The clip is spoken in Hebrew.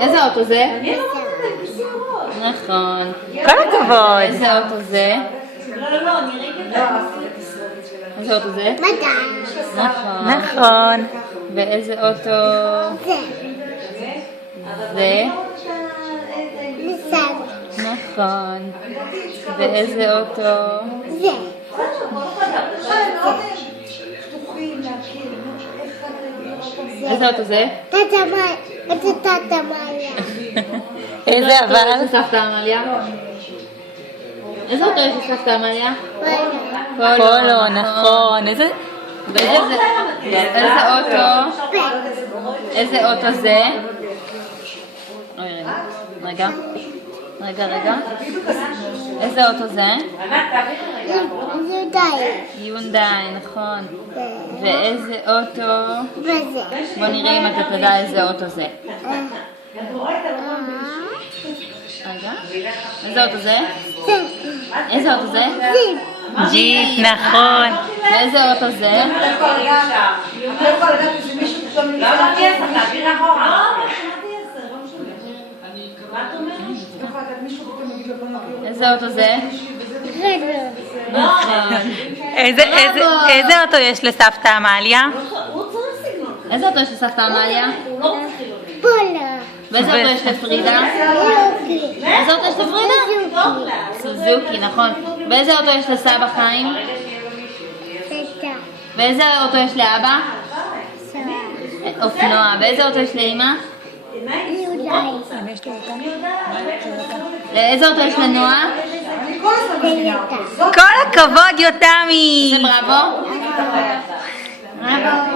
איזה אוטו זה? נכון. כל הכבוד. איזה אוטו זה? איזה אוטו זה? נכון. נכון. ואיזה אוטו זה? נכון. ואיזה אוטו? איזה אוטו זה? איזה אבל? יש לסבתא עמליה? איזה אוטו יש לסבתא עמליה? פולו, נכון. איזה... איזה אוטו זה? רגע. איזה אוטו זה? יונדאי, נכון. ואיזה אוטו? בוא נראה אם אתה תדע איזה אוטו זה. רגע. איזה אוטו זה? איזה אוטו זה? ג'יפ, נכון. ואיזה אוטו זה? איזה אוטו זה? איזה אוטו יש לסבתא עמליה? איזה אוטו יש לסבתא עמליה? ואיזה אוטו יש לפרידה? איזה אוטו יש לפרידה? סוזוקי, נכון. ואיזה אוטו יש לסבא חיים? ואיזה אוטו יש לאבא? אופנוע. ואיזה אוטו יש לאמא? איזה אוטו יש לנועה? כל הכבוד יוטמי. זה בראבו? בראבו.